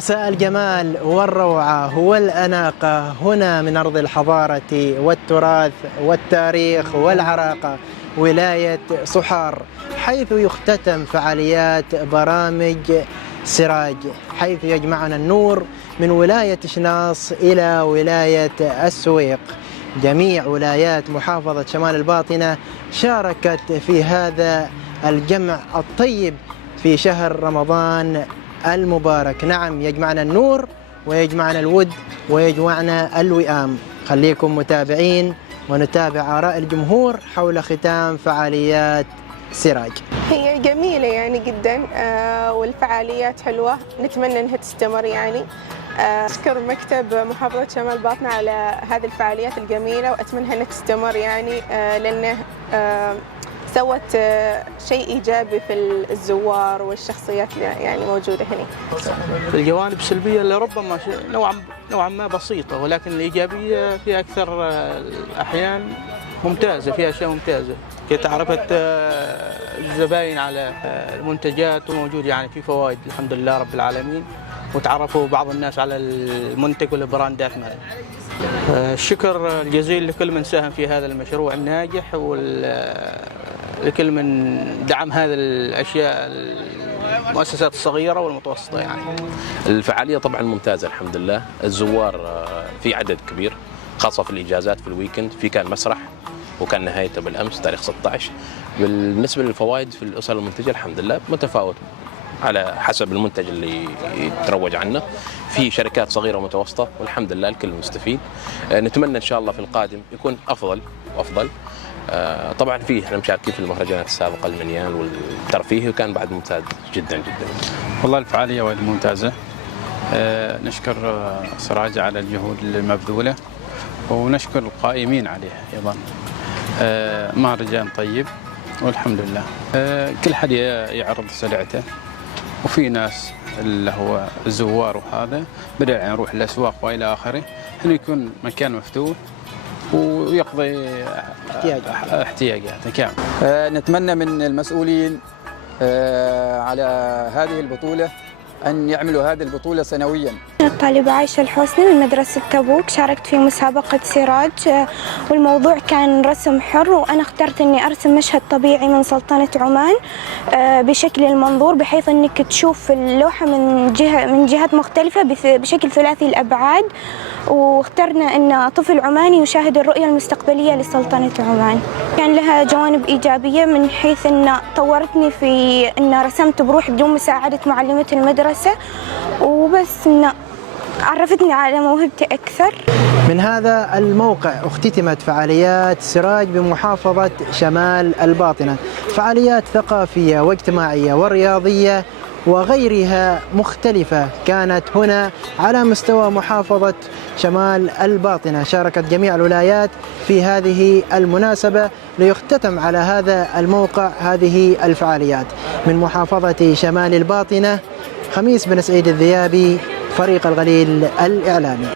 مساء الجمال والروعة والأناقة هنا من أرض الحضارة والتراث والتاريخ والعراقة، ولاية صحار، حيث يختتم فعاليات برامج سراج، حيث يجمعنا النور من ولاية شناص إلى ولاية السويق. جميع ولايات محافظة شمال الباطنة شاركت في هذا الجمع الطيب في شهر رمضان المبارك. نعم، يجمعنا النور ويجمعنا الود ويجمعنا الوئام. خليكم متابعين ونتابع آراء الجمهور حول ختام فعاليات سراج. هي جميلة يعني جدا، والفعاليات حلوة، نتمنى انها تستمر يعني. أشكر مكتب محافظة شمال الباطنة على هذه الفعاليات الجميلة، وأتمنى انها تستمر يعني، لأنه سوت شيء إيجابي في الزوار والشخصيات يعني موجودة هنا. الجوانب السلبية اللي ربما نوعا ما بسيطة، ولكن الإيجابية في أكثر الأحيان ممتازة، فيها أشياء ممتازة. تعرفت الزباين على المنتجات، وموجود يعني في فوائد الحمد لله رب العالمين، وتعرفوا بعض الناس على المنتج والبراندات معنا. الشكر الجزيل لكل من ساهم في هذا المشروع الناجح، ولكل من دعم هذه الأشياء، المؤسسات الصغيرة والمتوسطة يعني. الفعالية طبعا ممتازة الحمد لله، الزوار في عدد كبير، خاصة في الإجازات في الويكند، في كان مسرح وكان نهايته بالأمس تاريخ 16. بالنسبة للفوائد في الأسر المنتجة الحمد لله متفاوت على حسب المنتج اللي يتروج عنه، في شركات صغيرة ومتوسطة، والحمد لله الكل مستفيد. نتمنى إن شاء الله في القادم يكون أفضل وأفضل. طبعا احنا مشاركين في المهرجانات السابقة المنيال والترفيهي، وكان بعد ممتاز جدا جدا. والله الفعالية وايد ممتازة، نشكر سراج على الجهود المبذولة، ونشكر القائمين عليه أيضا. مهرجان طيب والحمد لله. كل حد يعرض سلعته، وفي ناس اللي هو الزوار وهذا بدأ يعني يروح الأسواق وإلى آخره، إنه يكون مكان مفتوح ويقضي احتياجاته كامل. نتمنى من المسؤولين على هذه البطولة أن يعملوا هذه البطولة سنوياً. الطالبة عايشة الحسني من مدرسة تبوك، شاركت في مسابقة سراج، والموضوع كان رسم حر، وأنا اخترت أني أرسم مشهد طبيعي من سلطنة عمان بشكل المنظور، بحيث أنك تشوف اللوحة من جهات مختلفة بشكل ثلاثي الأبعاد، واخترنا أن طفل عماني يشاهد الرؤية المستقبلية لسلطنة عمان. كان لها جوانب إيجابية من حيث أن طورتني في أن رسمت بروح بدون مساعدة معلمة المدرسة، وبس أن عرفتني على موهبتي أكثر. من هذا الموقع اختتمت فعاليات سراج بمحافظة شمال الباطنة، فعاليات ثقافية واجتماعية ورياضية وغيرها مختلفة كانت هنا على مستوى محافظة شمال الباطنة. شاركت جميع الولايات في هذه المناسبة ليختتم على هذا الموقع هذه الفعاليات. من محافظة شمال الباطنة، خميس بن سعيد الذيابي، فريق الغليل الإعلامي.